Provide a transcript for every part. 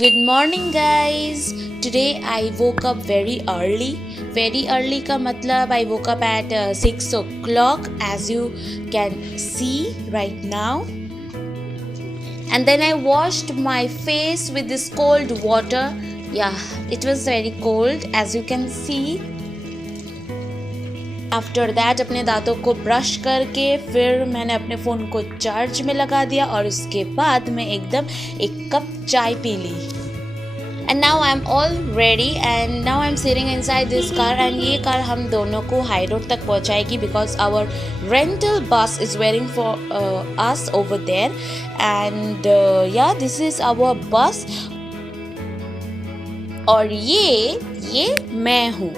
Good morning guys. Today I woke up very early. Very early का मतलब I woke up at 6 o'clock as you can see right now. And then I washed my face with this cold water. Yeah, it was very cold as you can see. After that अपने दांतों को brush करके फिर मैंने अपने phone को charge में लगा दिया और उसके बाद मैं एकदम एक कप चाय पी ली. And now I am all ready and now I am sitting inside this car and ये कार हम दोनों को हाई रोड तक पहुंचाएगी because our rental bus is waiting for us over there and yeah this is our bus और ये मैं हूँ.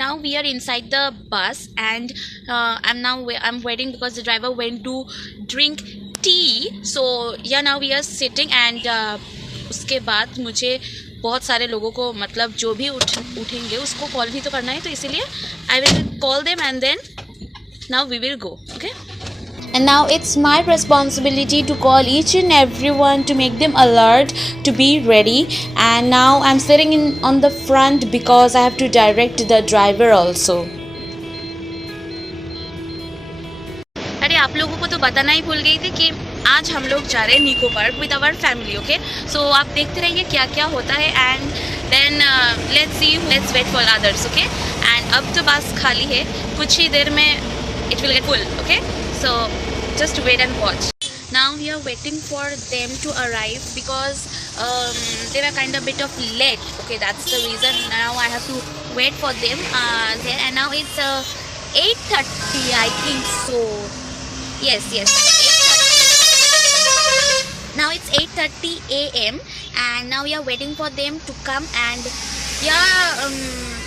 Now we are inside the bus and I'm waiting because the driver went to drink tea. So yeah, now we are sitting and उसके बाद मुझे बहुत सारे लोगों को मतलब जो भी उठेंगे उसको कॉल भी तो करना है, तो इसीलिए I will call them and then now we will go. Okay. And now it's my responsibility to call each and everyone to make them alert to be ready. And now I'm sitting on the front because I have to direct the driver also. अरे आप लोगों को तो बताना ही भूल गई थी कि आज हम लोग जा रहे हैं Nicco Park with our family. Okay, so आप देखते रहिए क्या क्या होता है and then let's wait for others. Okay, and अब तो बस खाली है, कुछ ही देर में it will get full. Okay, so just wait and watch. Now we are waiting for them to arrive because they were kind of bit of late. Okay, that's the reason. Now I have to wait for them there, and now it's 8:30 I think so. Yes 8:30. Now it's 8:30 a.m. and now we are waiting for them to come and yeah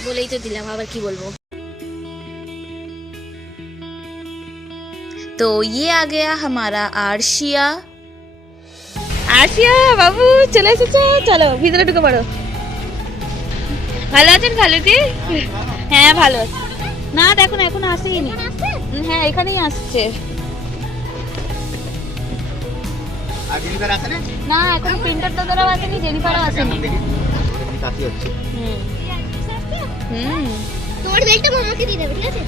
बोले ही तो दिला बाबर की बोलबो. तो ये आ गया हमारा आर्शिया बाबू. চলে এসেছো, চলো ভিতরে ঢুকে পড়ো. ভালো আছেন খালুজি? হ্যাঁ ভালো আছে. না দেখো না এখন আসেনি. হ্যাঁ এখানেই আসছে. আর জেনিফার আসে না? এখন প্রিন্টার তো ধরা আসেনি, জেনিফারও আসেনি. কাকি হচ্ছে. তোমার বেলটা মামাকে দিয়ে দেবে, ঠিক আছে?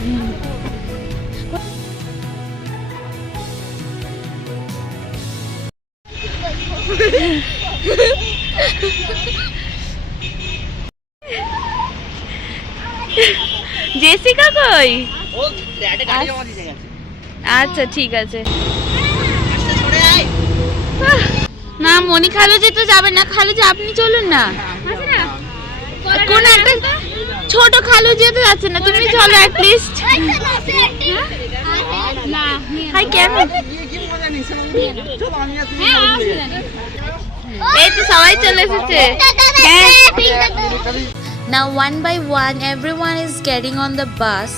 জেসিকা কই? আচ্ছা ঠিক আছে. না মনি খালুজি তো যাবে না. খালুজি আপনি চলুন না. কোন একটা ছোট খালুজি তো যাচ্ছে না, তুমি চলো অ্যাট লিস্ট. হাই কেমন? এই তো সবাই চলে এসেছে. Now one by one everyone is getting on the bus.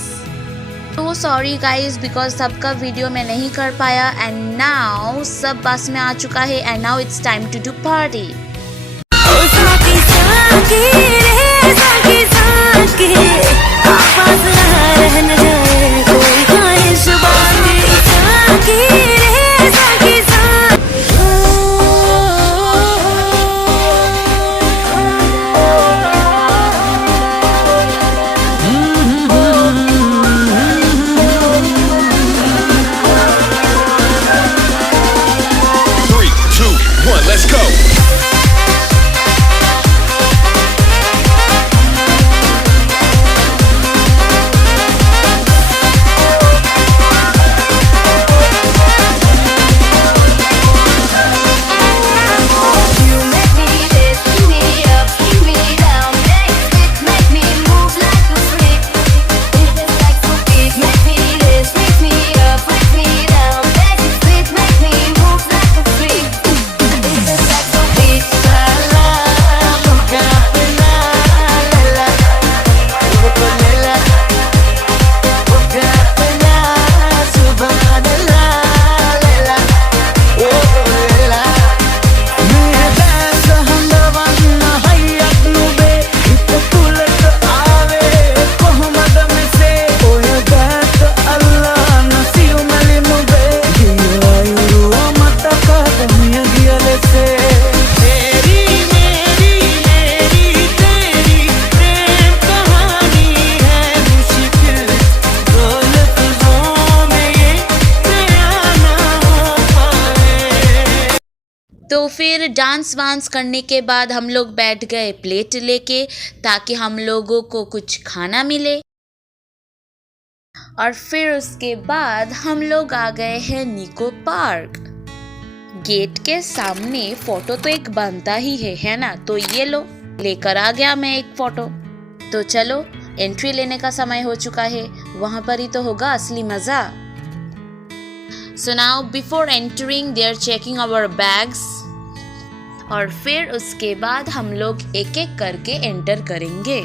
So sorry guys because सबका वीडियो मैं नहीं कर पाया and now सब बस में आ चुका है and now it's time to do party. फिर डांस वांस करने के बाद हम लोग बैठ गए प्लेट लेके ताकि हम लोगों को कुछ खाना मिले। और फिर उसके बाद हम लोग आ गए हैं निको पार्क। गेट के सामने फोटो तो एक बनता ही है ना? तो ये लो, लेकर आ गया मैं एक फोटो। तो चलो एंट्री लेने का समय हो चुका है, वहां पर ही तो होगा असली मजा। So now before entering they are checking our bags. और फिर उसके बाद हम लोग एक एक करके एंटर करेंगे।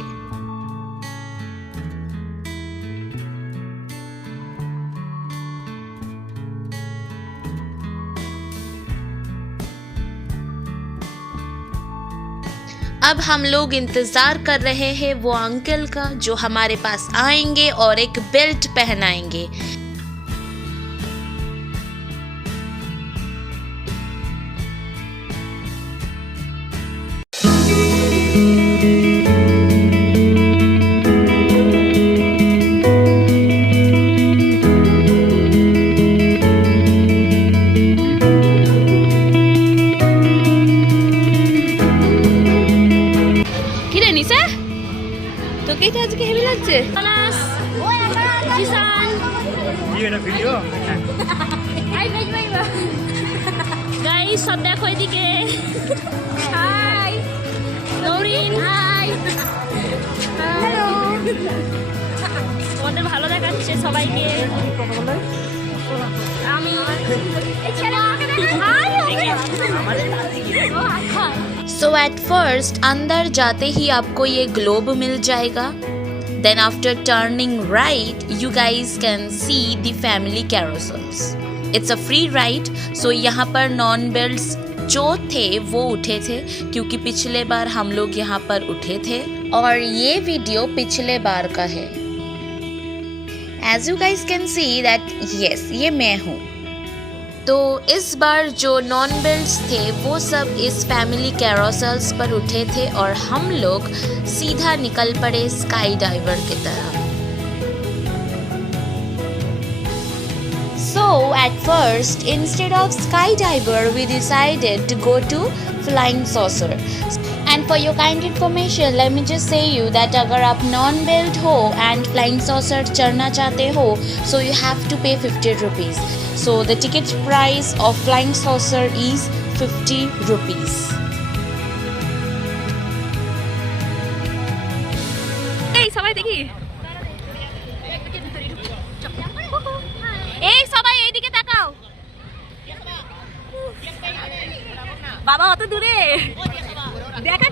अब हम लोग इंतजार कर रहे हैं वो अंकल का जो हमारे पास आएंगे और एक बेल्ट पहनाएंगे। আজকে হেভি লাগছে। গাইস সব দেখো এদিকে। হাই নৌরিন। Hi hello. তোমাদের ভালো দেখাচ্ছে সবাইকে। আমি So at first अंदर जाते ही आपको ये ग्लोब मिल जाएगा। Then after turning right, you guys can see the family carousels. It's a free ride. So यहाँ पर नॉन बेल्ट्स जो थे वो उठे थे क्योंकि पिछले बार हम लोग यहाँ पर उठे थे और ये वीडियो पिछले बार का है। As you guys can see that yes, ये मैं हूँ। तो इस बार जो नॉन बेल्ट्स थे वो सब इस फैमिली कैरोसेल्स पर उठे थे और हम लोग सीधा निकल पड़े स्काई डाइवर की तरफ। So at first instead of skydiver we decided to go to flying saucer. And for your kind information let me just say you that अगर आप नॉन बेल्ट हो and flying saucer चढ़ना चाहते हो so you have to pay 50 rupees. So the ticket price of flying saucer is 50 rupees. Hey সবাই দেখি। এই সবাই এইদিকে তাকাও। বাবা অত দূরে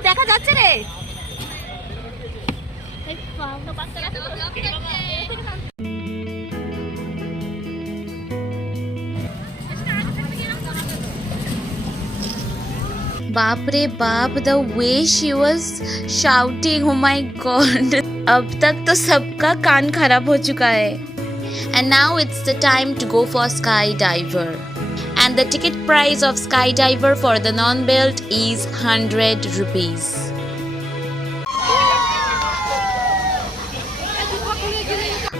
দেখা যাচ্ছে রে। बाप रे बाप, the way she was shouting, oh my God. अब तक तो सबका कान खराब हो चुका है। And now it's the time to go for sky diver and the ticket price of skydiver for the non-belt is 100 rupees.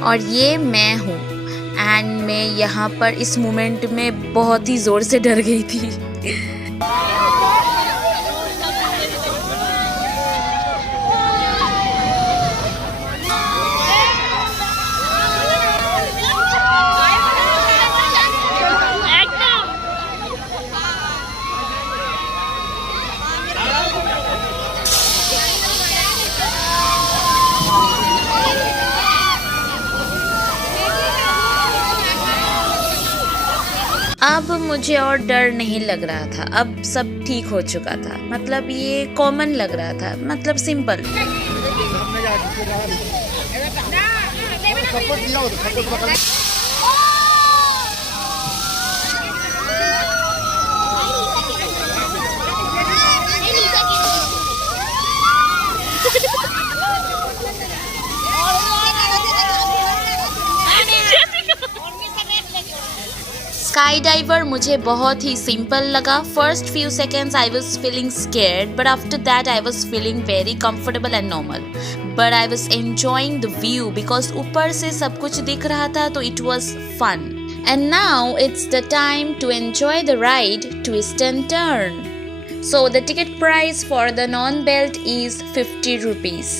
और ये मैं हूँ एंड मैं यहाँ पर इस मोमेंट में बहुत ही ज़ोर से डर गई थी। अब मुझे और डर नहीं लग रहा था, अब सब ठीक हो चुका था। मतलब ये कॉमन लग रहा था, मतलब सिंपल। स्काई डाइवर मुझे बहुत ही सिंपल लगा। First few seconds I was feeling scared but after that I was feeling very comfortable and normal. But I was enjoying the view because ऊपर से सब कुछ दिख रहा था, तो it was fun. And now it's the time to enjoy the ride twist and turn. So the ticket price for the non-belt is 50 rupees.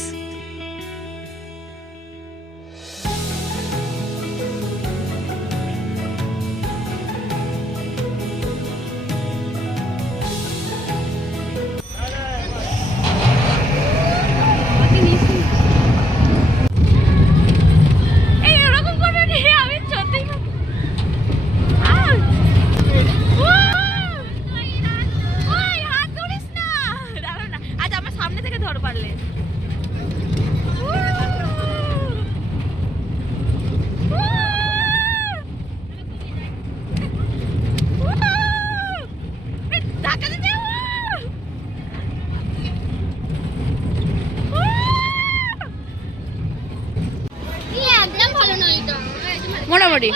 মোটামুটি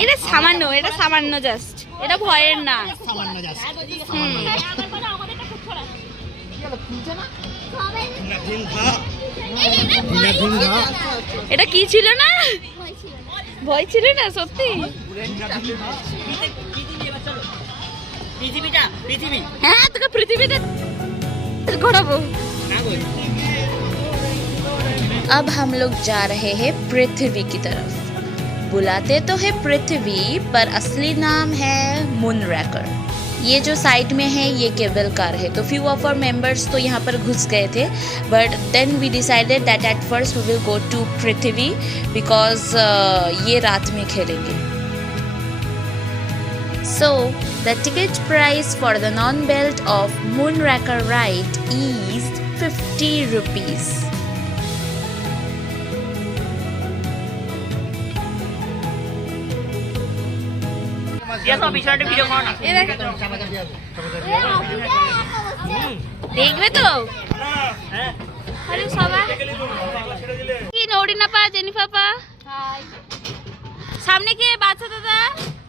এটা সামান্য জাস্ট, এটা ভয়ের না। এটা কি ছিল না, ভয় ছিল না সত্যি। হ্যাঁ তোকে পৃথিবীতে ঘোরাবো। अब हम लोग जा रहे हैं पृथ्वी की तरफ। बुलाते तो है पृथ्वी पर असली नाम है मूनरैकर। ये जो साइड में है ये केबल कार है। तो फ्यू ऑफ आवर मेंबर्स तो यहाँ पर घुस गए थे, but then we decided that at first we will go to Prithvi because ये रात में खेलेंगे। So the ticket price for the non-belt of Moonraker ride is 50 rupees. দেখবে তো নৌরিনা পা, জেনিফা পা, সামনে কে বাচ্চা দাদা,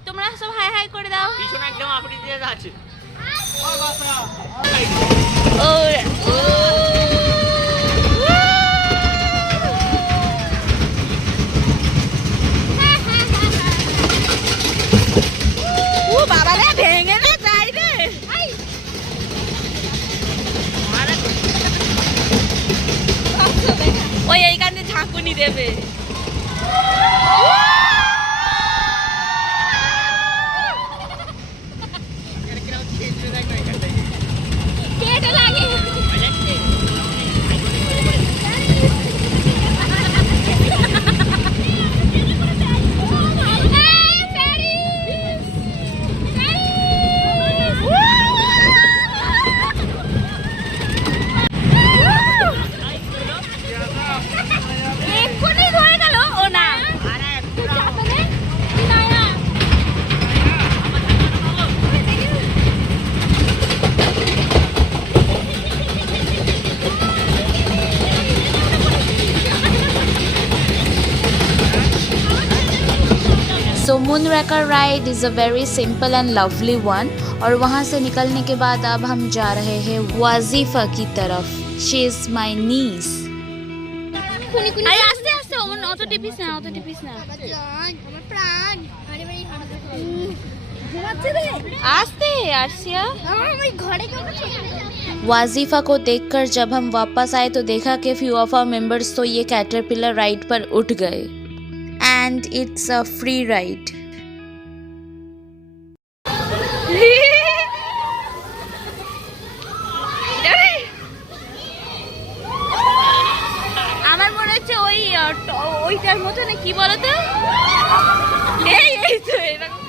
তোমরা সব হাই হাই করে দাও। পিছনে একদম আপনি দিয়ে যাচ্ছে। ও বাবা রে, ভেঙে না যাই রে। ওই এইখানে ঝাঁকুনি দেবে। So Moonraker ride is a very simple and lovely one। और वहाँ से निकलने के बाद अब हम जा रहे हैं वाजीफा की तरफ। She is my niece। आस्ते आस्ते অত টিপিস না, অত টিপিস না। আমার প্রাণ আরে ভাই ঘুমাচ্ছে রে, आस्ते आरसिया। আমি ঘরে কেন চলে गया। वाजीफा को देखकर जब हम वापस आए तो देखा कि फ्यू ऑफ आवर मेंबर्स तो ये कैटरपिलर राइड पर उठ गए। And it's a free ride। আমার মনে হচ্ছে ওইটার মতো না, কি বলতো, এই তো এরকম।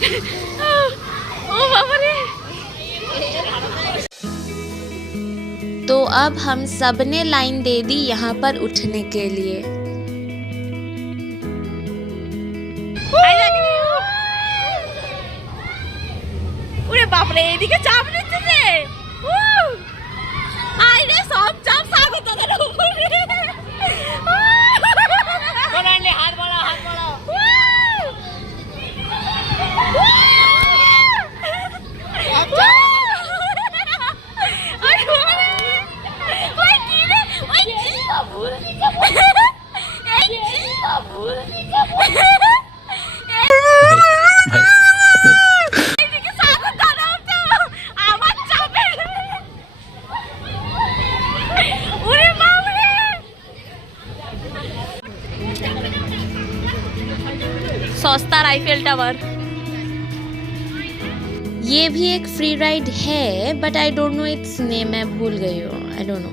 ओ बाबा रे। तो अब हम सब ने लाइन दे दी यहाँ पर उठने के लिए। ওরে বাপরে এদিকে চাপ নিচ্ছে রে। আইরে সব চাপ স্বাগত তাদের উপরে। বলালে হাত বাড়াও হাত বাড়াও। আচ্ছা আরে ওই কি রে ওই কি ভুল দিছে এই কি ভুল দিছে। सस्ता आईफेल टावर। ये भी एक फ्री राइड है but I don't know it's name, मैं भूल गई हूँ, आई डोंट नो।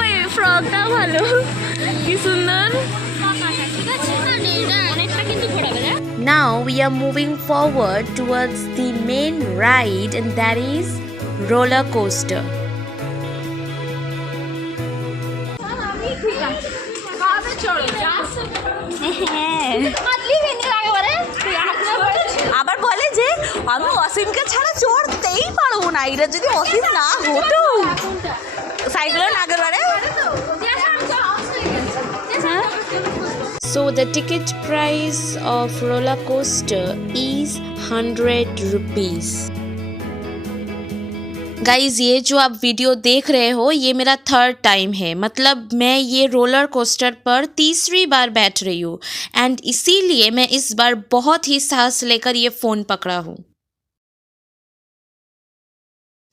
ওই ফ্রকটা ভালো, কি সুন্দর। Now we are moving forward towards the main ride and that is roller coaster. আবার বলে যে আমি অসীমকে ছাড়া চড়তেই পারবো না, এটা যদি অসীম না হতো সাইকেলের আগের বারে। So the ticket price of roller coaster is 100 rupees. Guys ये जो आप वीडियो देख रहे हो ये मेरा 3rd टाइम है, मतलब मैं ये रोलर कोस्टर पर 3री बार बैठ रही हूँ एंड इसीलिए मैं इस बार बहुत ही साहस लेकर ये फ़ोन पकड़ा हूँ।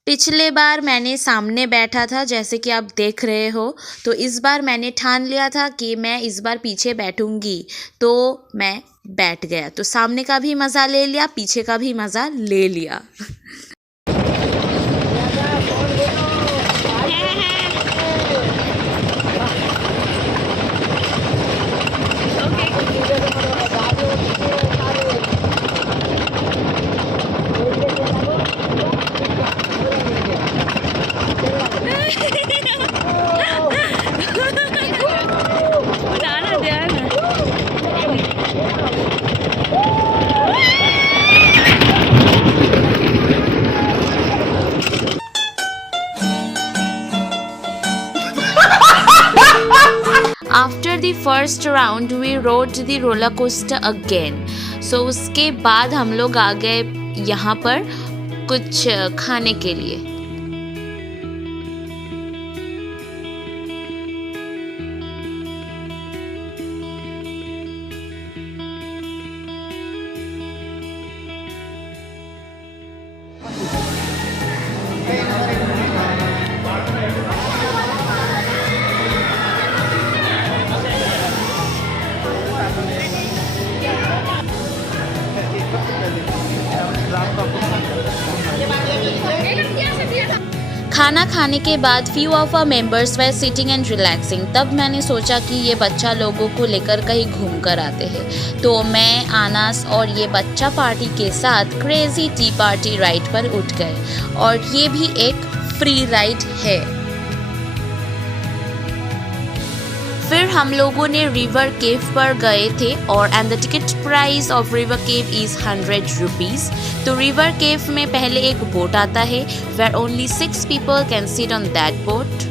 पिछले बार मैंने सामने बैठा था जैसे कि आप देख रहे हो, तो इस बार मैंने ठान लिया था कि मैं इस बार पीछे बैठूंगी, तो मैं बैठ गया। तो सामने का भी मज़ा ले लिया, पीछे का भी मज़ा ले लिया। After the first round we rode the roller coaster again. So उसके बाद हम लोग आ गए यहाँ पर कुछ खाने के लिए। खाना खाने के बाद few of our members were sitting and relaxing. तब मैंने सोचा कि ये बच्चा लोगों को लेकर कहीं घूम कर आते हैं, तो मैं आनास और ये बच्चा पार्टी के साथ क्रेजी टी पार्टी राइड पर उठ गए और ये भी एक फ्री राइड है। फिर हम लोगों ने रिवर केव पर गए थे और and the ticket price of river cave is 100 rupees. तो रिवर केव में पहले एक बोट आता है where only 6 people can sit on that boat.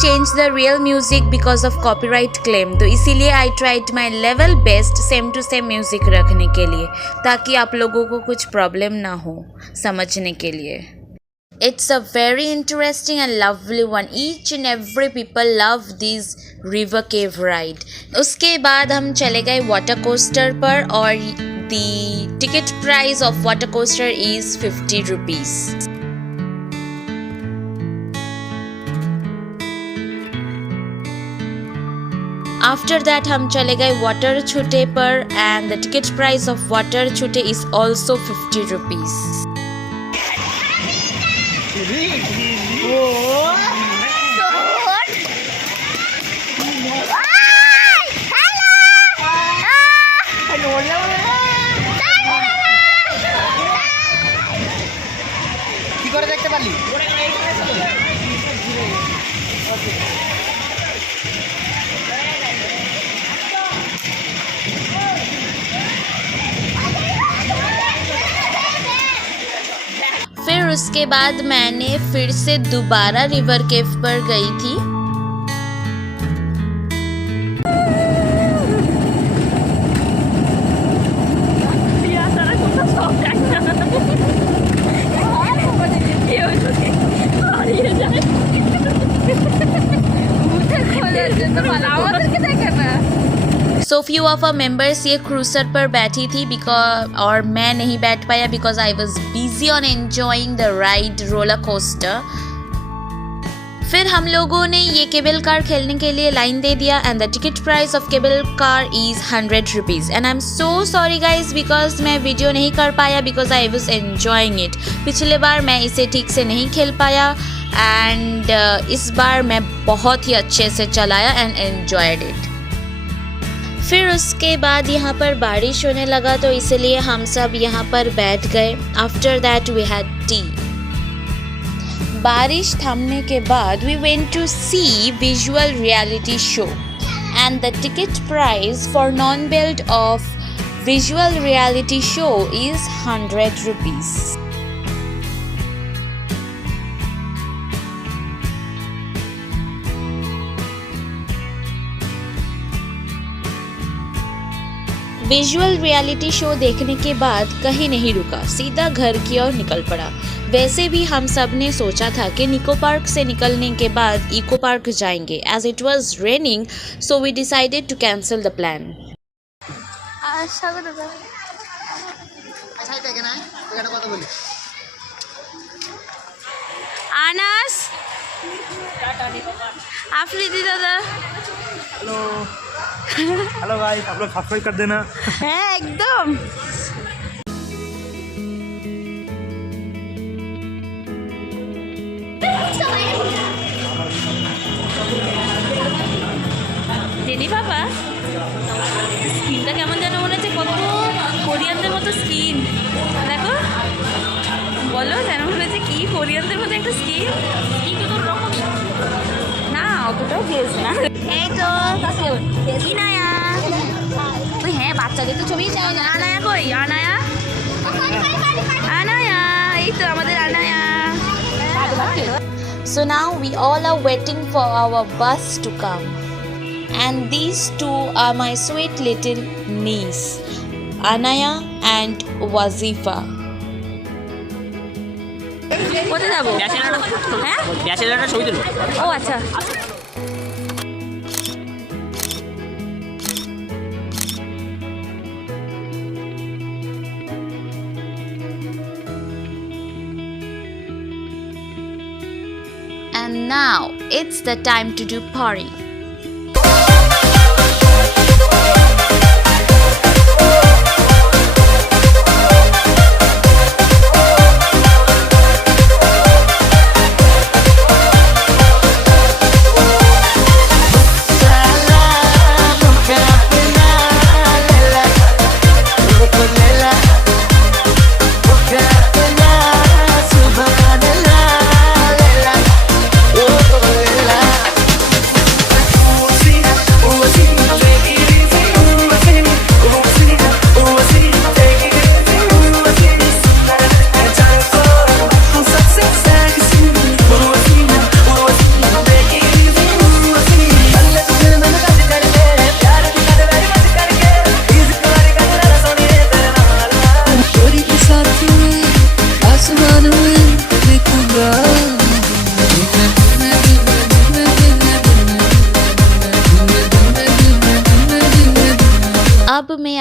change the real music because of copyright claim, तो इसीलिए I tried my level best same to same music रखने के लिए, ताकि आप लोगों को कुछ प्रॉब्लम ना हो समझने के लिए. It's a very interesting and lovely one. Each and every people love this river cave ride. उसके बाद हम चले गए वाटर कोस्टर पर और the ticket price of water coaster is 50 rupees. After that हम चले गए वाटर छूटे पर and the ticket price of water छूटे is also 50 rupees. কি করে দেখতে পারলি? फिर उसके बाद मैंने फिर से दोबारा रिवर केव पर गई थी. So few of our members ये क्रूजर पर बैठी थी because और मैं नहीं बैठ पाया because I was busy on enjoying the ride roller coaster. फिर हम लोगों ने ये केबल कार खेलने के लिए लाइन दे दिया and the ticket price of cable car is 100 rupees and I'm so sorry guys because मैं वीडियो नहीं कर पाया because I was enjoying it. पिछले बार मैं इसे ठीक से नहीं खेल पाया and इस बार मैं बहुत ही अच्छे से चलाया and enjoyed it. फिर उसके बाद यहाँ पर बारिश होने लगा तो इसलिए हम सब यहाँ पर बैठ गए. After that we had tea. बारिश थमने के बाद we went to see visual reality show and the ticket price for non belt of visual reality show is 100 rupees. Visual reality show देखने के बाद कहीं नहीं रुका, सीधा घर की ओर निकल पड़ा. वैसे भी हम सब ने सोचा था कि निको पार्क से निकलने के बाद इको पार्क जाएंगे. As it was raining so we decided to cancel the plan. Anas Afridi दादा हेलो गाइस, आप लोग सब्सक्राइब कर देना. है एकदम. জেনি বাবা স্কিনটা কেমন যেন মনে হচ্ছে কত কোরিয়ানদের মতো স্কিন. দেখো বলো যেন মনে হচ্ছে কি কোরিয়ানদের মতো একটা স্কিন. না অতটাও গেছ না. এই তো ইনায়া. ওই হ্যাঁ বাচ্চাদের তো ছবি চাই না. আনায়া কই? আনায়া আনায়া এই তো আমাদের Anaya. So now we all are waiting for our bus to come. And these two are my sweet little niece, Anaya and Wazifa. কোথায় যাবো? হ্যাঁ ব্যাচেলারটা ছবি তুলো. ও আচ্ছা. And now it's the time to do party.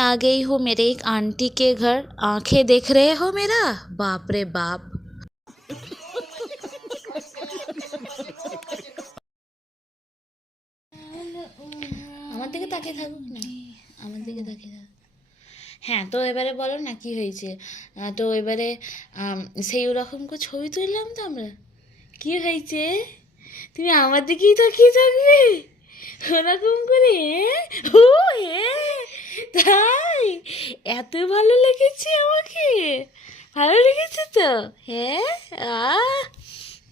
आ गई हूँ मेरे एक आंटी के घर। आंखें देख रहे हो मेरा? बाप रे बाप। আমার দিকে তাকিয়ে থাকুক না, আমার দিকে তাকিয়ে থাকুক। হ্যাঁ, তো এবারে বলো না কি হয়েছে। তো এবারে সেই ওরকম করে ছবি তুললাম তো আমরা। কি হয়েছে? তুমি আমার দিকেই তাকিয়ে থাকবে ওরকম করে? ও হ্যাঁ, তাই? এত ভালো লেগেছে আমাকে? ভালো লেগেছে তো? হ্যাঁ,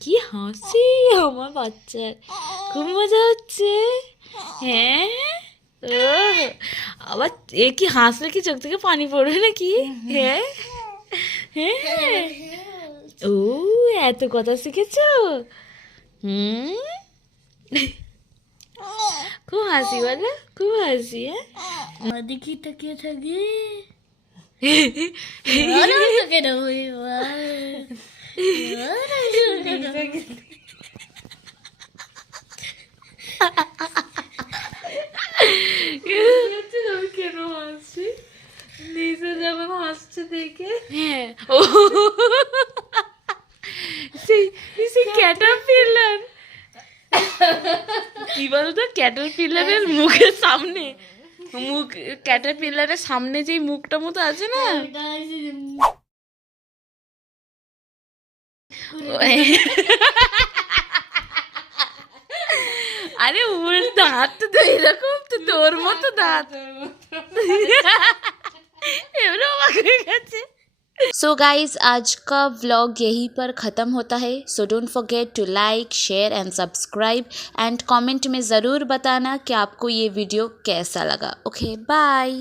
কি হাসি আমার বাচ্চার, খুব মজা হচ্ছে। হ্যাঁ, ও আবার এ কি হাসলে কি চোখ থেকে পানি পড়বে নাকি? হ্যাঁ হ্যাঁ, ও এত কথা শিখেছ? খুব হাসি বলো, খুব হাসি। হ্যাঁ, দেখি তাকিয়ে থাকি। কেন হাসছি? নিজে যখন হাসছে দেখে। হ্যাঁ, ও সেই ক্যাটারপিলার, কি বলতো, ক্যাটারপিলারের মুখের সামনে, মুখ ক্যাটারপিলারের সামনে যেই মুখটা মতো আছে না, আরে ওর দাঁত তো এরকম, তো তোর মতো দাঁত এবারে অবাক হয়ে গেছে। सो गाइज आज का व्लॉग यहीं पर ख़त्म होता है। So don't forget to like, share and subscribe and comment में ज़रूर बताना कि आपको ये वीडियो कैसा लगा। Okay bye.